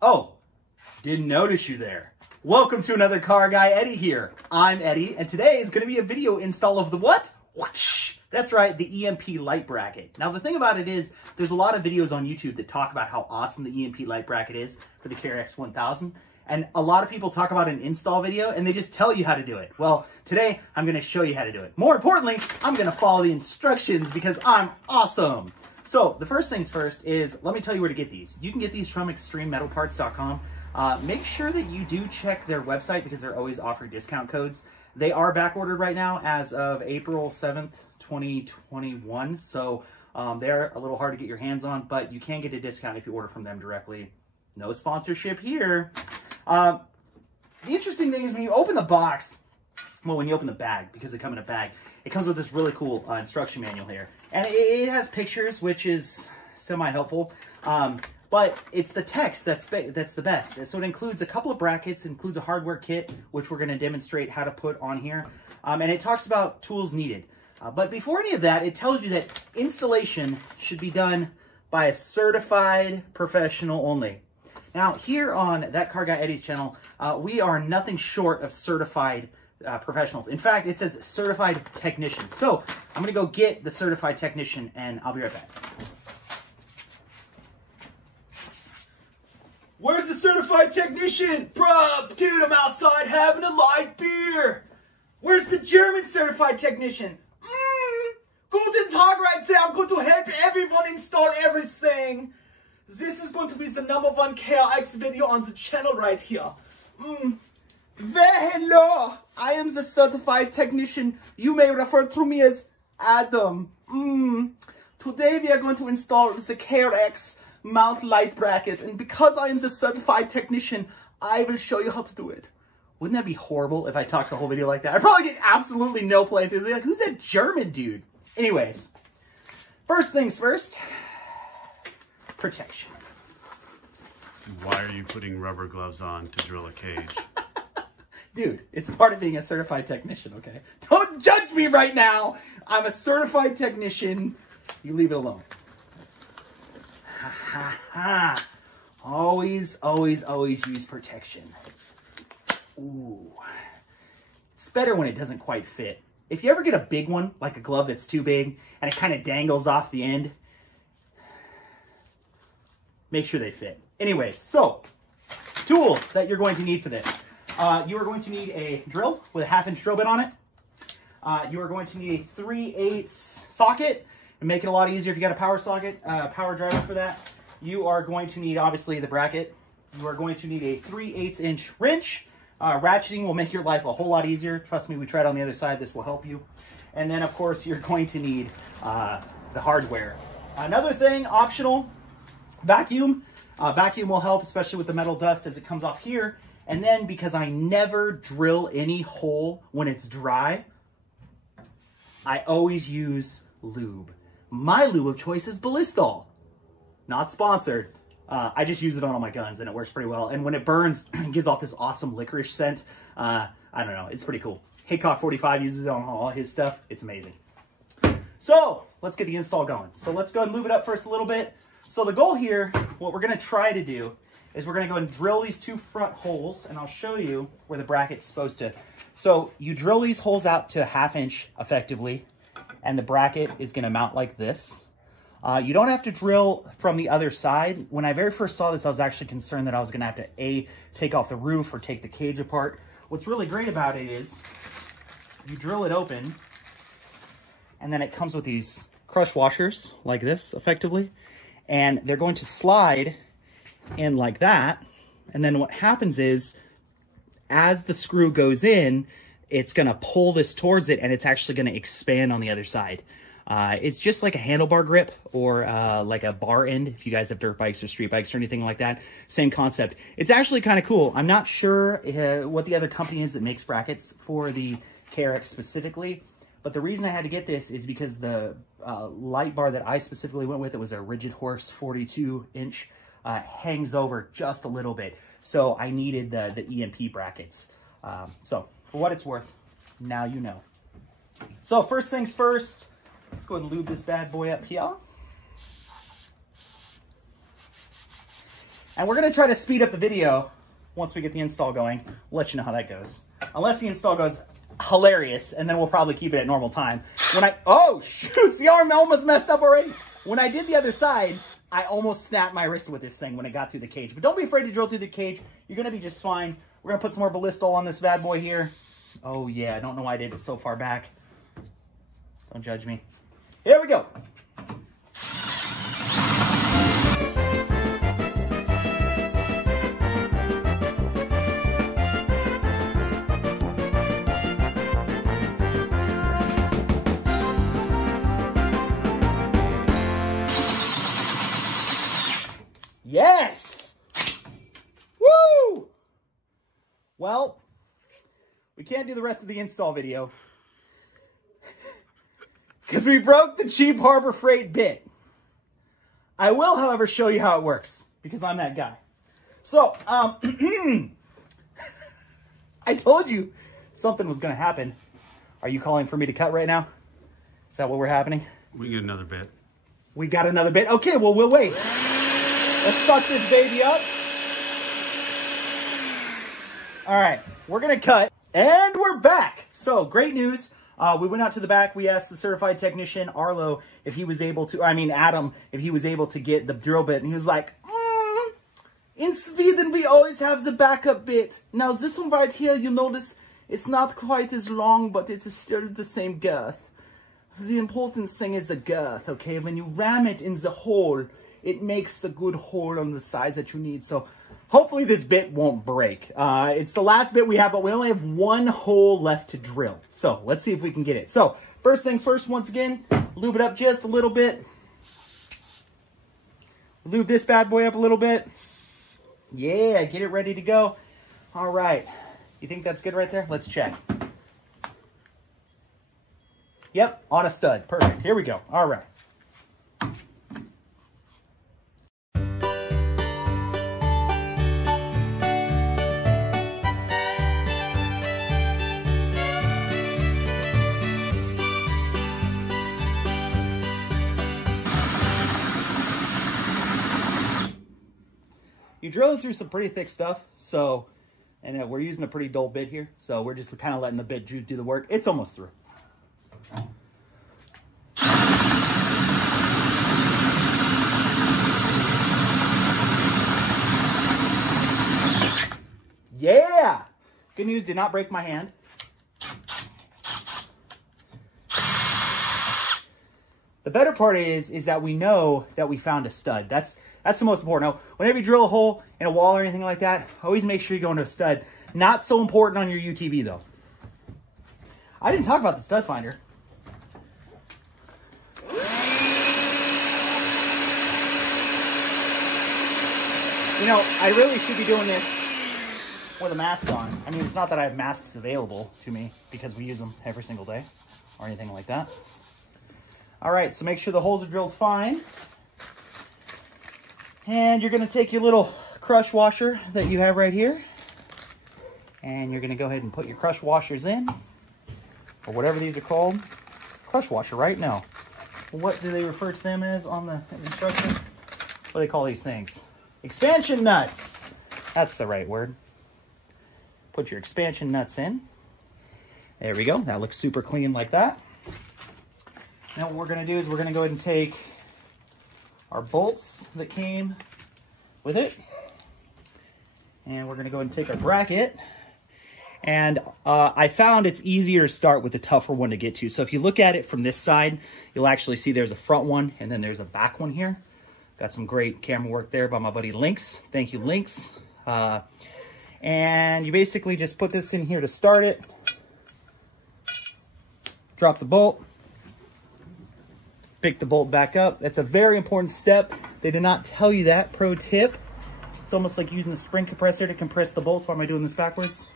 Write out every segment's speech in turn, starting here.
Oh, didn't notice you there. Welcome to another Car Guy Eddie here. I'm Eddie, and today is going to be a video install of the what? Whoosh! That's right, the EMP light bracket. Now the thing about it is, there's a lot of videos on YouTube that talk about how awesome the EMP light bracket is for the KRX 1000. And a lot of people talk about an install video and they just tell you how to do it. Well, today I'm going to show you how to do it. More importantly, I'm going to follow the instructions because I'm awesome. So the first things first is, let me tell you where to get these. You can get these from extrememetalparts.com. Make sure that you do check their website because they're always offering discount codes. They are back ordered right now as of April 7th, 2021. So they're a little hard to get your hands on, but you can get a discount if you order from them directly. No sponsorship here. The interesting thing is when you open the box, well, when you open the bag, because they come in a bag, it comes with this really cool instruction manual here. And it has pictures, which is semi-helpful. But it's the text that's the best. So it includes a couple of brackets, includes a hardware kit, which we're going to demonstrate how to put on here. And it talks about tools needed. But before any of that, it tells you that installation should be done by a certified professional only. Now, here on That Car Guy Eddie's channel, we are nothing short of certified professionals. In fact, it says certified technician. So I'm going to go get the certified technician, and I'll be right back. Where's the certified technician? Bruh, dude, I'm outside having a light beer. Where's the German certified technician? Guten Tag, right there. I'm going to help everyone install everything. This is going to be the #1 KRX video on the channel right here. Well, hello. I am the certified technician. You may refer to me as Adam. Today we are going to install the KRX mount light bracket, and because I am the certified technician, I will show you how to do it. Wouldn't that be horrible if I talked the whole video like that? I'd probably get absolutely no playthroughs. Like, who's that German dude? Anyways, first things first, protection. Why are you putting rubber gloves on to drill a cage? Dude, it's part of being a certified technician, okay? Don't judge me right now. I'm a certified technician. You leave it alone. Ha ha ha. Always, always, always use protection. Ooh. It's better when it doesn't quite fit. If you ever get a big one, like a glove that's too big, and it kind of dangles off the end, make sure they fit. Anyways, so, tools that you're going to need for this. You are going to need a drill with a 1/2-inch drill bit on it. You are going to need a 3/8 socket, and make it a lot easier if you got a power socket, power driver for that. You are going to need, obviously, the bracket. You are going to need a 3/8-inch wrench. Ratcheting will make your life a whole lot easier. Trust me, we tried on the other side. This will help you. And then, of course, you're going to need the hardware. Another thing, optional, vacuum. Vacuum will help, especially with the metal dust as it comes off here. And then, because I never drill any hole when it's dry, I always use lube. My lube of choice is Ballistol. Not sponsored. I just use it on all my guns, and it works pretty well. And when it burns, it gives off this awesome licorice scent. I don't know. It's pretty cool. Haycock 45 uses it on all his stuff. It's amazing. So, let's get the install going. So, let's go and lube it up first a little bit. So, the goal here, what we're going to try to do is we're going to go and drill these two front holes, and I'll show you where the bracket's supposed to. So, you drill these holes out to a 1/2 inch effectively, and the bracket is going to mount like this. You don't have to drill from the other side. When I very first saw this, I was actually concerned that I was going to have to, take off the roof or take the cage apart. What's really great about it is you drill it open, and then it comes with these crush washers like this, effectively. And they're going to slide in like that. And then what happens is, as the screw goes in, it's going to pull this towards it, and it's actually going to expand on the other side. It's just like a handlebar grip or like a bar end if you guys have dirt bikes or street bikes or anything like that. Same concept. It's actually kind of cool. I'm not sure what the other company is that makes brackets for the KRX specifically, but the reason I had to get this is because the light bar that I specifically went with, it was a Rigid Horse 42-inch, hangs over just a little bit. So I needed the EMP brackets. So for what it's worth, now you know. So first things first, let's go ahead and lube this bad boy up here. And we're going to try to speed up the video once we get the install going. We'll let you know how that goes. Unless the install goes hilarious, and then we'll probably keep it at normal time. Oh, shoot, the arm almost messed up already. When I did the other side, I almost snapped my wrist with this thing when it got through the cage. But don't be afraid to drill through the cage. You're going to be just fine. We're going to put some more ballistol on this bad boy here. Oh, yeah, I don't know why I did it so far back. Don't judge me. Here we go. Yes! Woo! Well, we can't do the rest of the install video because we broke the cheap Harbor Freight bit. I will, however, show you how it works because I'm that guy. So, I told you something was going to happen. Are you calling for me to cut right now? Is that what we're happening? We get another bit. We got another bit? Okay, well, we'll wait. Let's suck this baby up. All right, we're going to cut. And we're back. So, great news. We went out to the back. We asked the certified technician, Arlo, if he was able to, Adam, if he was able to get the drill bit. And he was like, in Sweden, we always have the backup bit. Now, this one right here, you notice, it's not quite as long, but it's still the same girth. The important thing is the girth, okay? When you ram it in the hole, it makes the good hole on the size that you need. So hopefully this bit won't break. It's the last bit we have, but we only have one hole left to drill. So let's see if we can get it. So first things first, once again, lube it up just a little bit. Lube this bad boy up a little bit. Yeah, get it ready to go. All right. You think that's good right there? Let's check. Yep, on a stud. Perfect. Here we go. All right. You're drilling through some pretty thick stuff, so, and we're using a pretty dull bit here, so we're just kind of letting the bit do the work. It's almost through. Yeah! Good news, did not break my hand. The better part is that we know that we found a stud. That's the most important. Now, whenever you drill a hole in a wall or anything like that, always make sure you go into a stud. Not so important on your UTV, though. I didn't talk about the stud finder. You know, I really should be doing this with a mask on. I mean, it's not that I have masks available to me because we use them every single day or anything like that. All right, so make sure the holes are drilled fine. And you're going to take your little crush washer that you have right here. And you're going to go ahead and put your crush washers in. Or whatever these are called. Crush washer, right? No. What do they refer to them as on the instructions? What do they call these things? Expansion nuts. That's the right word. Put your expansion nuts in. There we go. That looks super clean like that. Now what we're going to do is we're going to go ahead and take our bolts that came with it. And we're going to go ahead and take our bracket. And I found it's easier to start with the tougher one to get to. So if you look at it from this side, you'll actually see there's a front one and then there's a back one here. Got some great camera work there by my buddy Lynx. Thank you, Lynx. And you basically just put this in here to start it. Drop the bolt. Pick the bolt back up. That's a very important step. They did not tell you that. Pro tip. It's almost like using the spring compressor to compress the bolts. Why am I doing this backwards?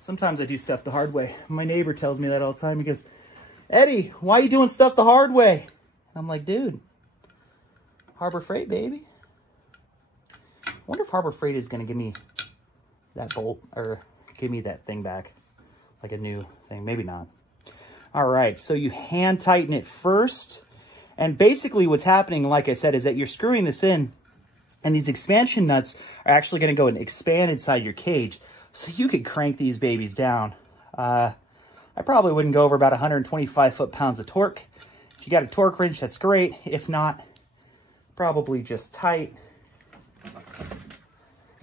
Sometimes I do stuff the hard way. My neighbor tells me that all the time. He goes, Eddie, why are you doing stuff the hard way? And I'm like, dude, Harbor Freight, baby. I wonder if Harbor Freight is going to give me that bolt or give me that thing back. Like a new thing. Maybe not. All right, so you hand tighten it first. And basically what's happening, like I said, is that you're screwing this in And these expansion nuts are actually going to go and expand inside your cage, so you could crank these babies down. I probably wouldn't go over about 125 foot-pounds of torque. If you got a torque wrench, that's great. If not, probably just tight.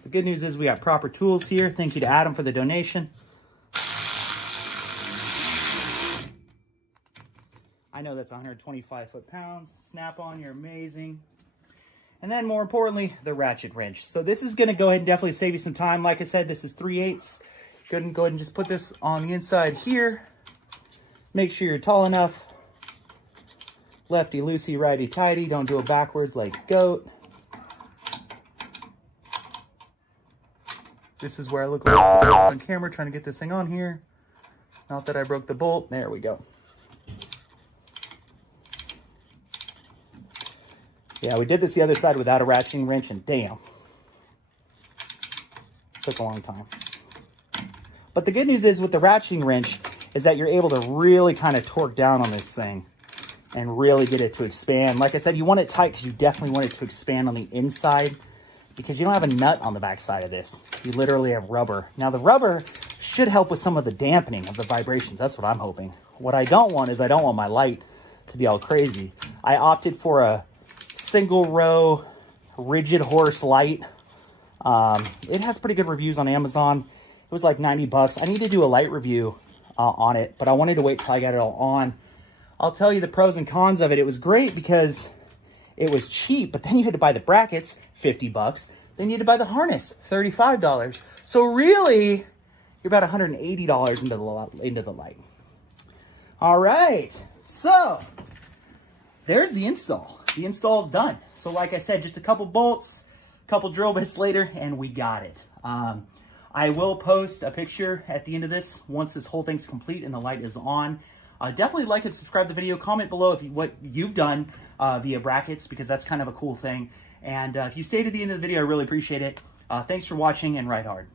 The good news is we got proper tools here. Thank you to Adam for the donation. I know that's 125 foot-pounds. Snap-on, you're amazing. And then more importantly, the ratchet wrench. So this is gonna go ahead and definitely save you some time. Like I said, this is 3/8. Go ahead and just put this on the inside here. Make sure you're tall enough. Lefty-loosey, righty-tighty. Don't do it backwards like goat. This is where I look like on camera trying to get this thing on here. Not that I broke the bolt. There we go. Yeah, we did this the other side without a ratcheting wrench, and damn. Took a long time. But the good news is with the ratcheting wrench is that you're able to really kind of torque down on this thing and really get it to expand. Like I said, you want it tight because you definitely want it to expand on the inside, because you don't have a nut on the back side of this. You literally have rubber. Now the rubber should help with some of the dampening of the vibrations. That's what I'm hoping. What I don't want is I don't want my light to be all crazy. I opted for a single row rigid horse light. It has pretty good reviews on Amazon. It was like 90 bucks. I need to do a light review on it, but I wanted to wait till I got it all on. I'll tell you the pros and cons of it. It was great because it was cheap, but then you had to buy the brackets, 50 bucks. Then you had to buy the harness, $35. So really, you're about $180 into the light. All right, so there's the install. The install's done. So like I said, just a couple bolts, a couple drill bits later, and we got it. I will post a picture at the end of this once this whole thing's complete and the light is on. Definitely like and subscribe to the video. Comment below what you've done via brackets, because that's kind of a cool thing. And if you stayed to the end of the video, I really appreciate it. Thanks for watching, and ride hard.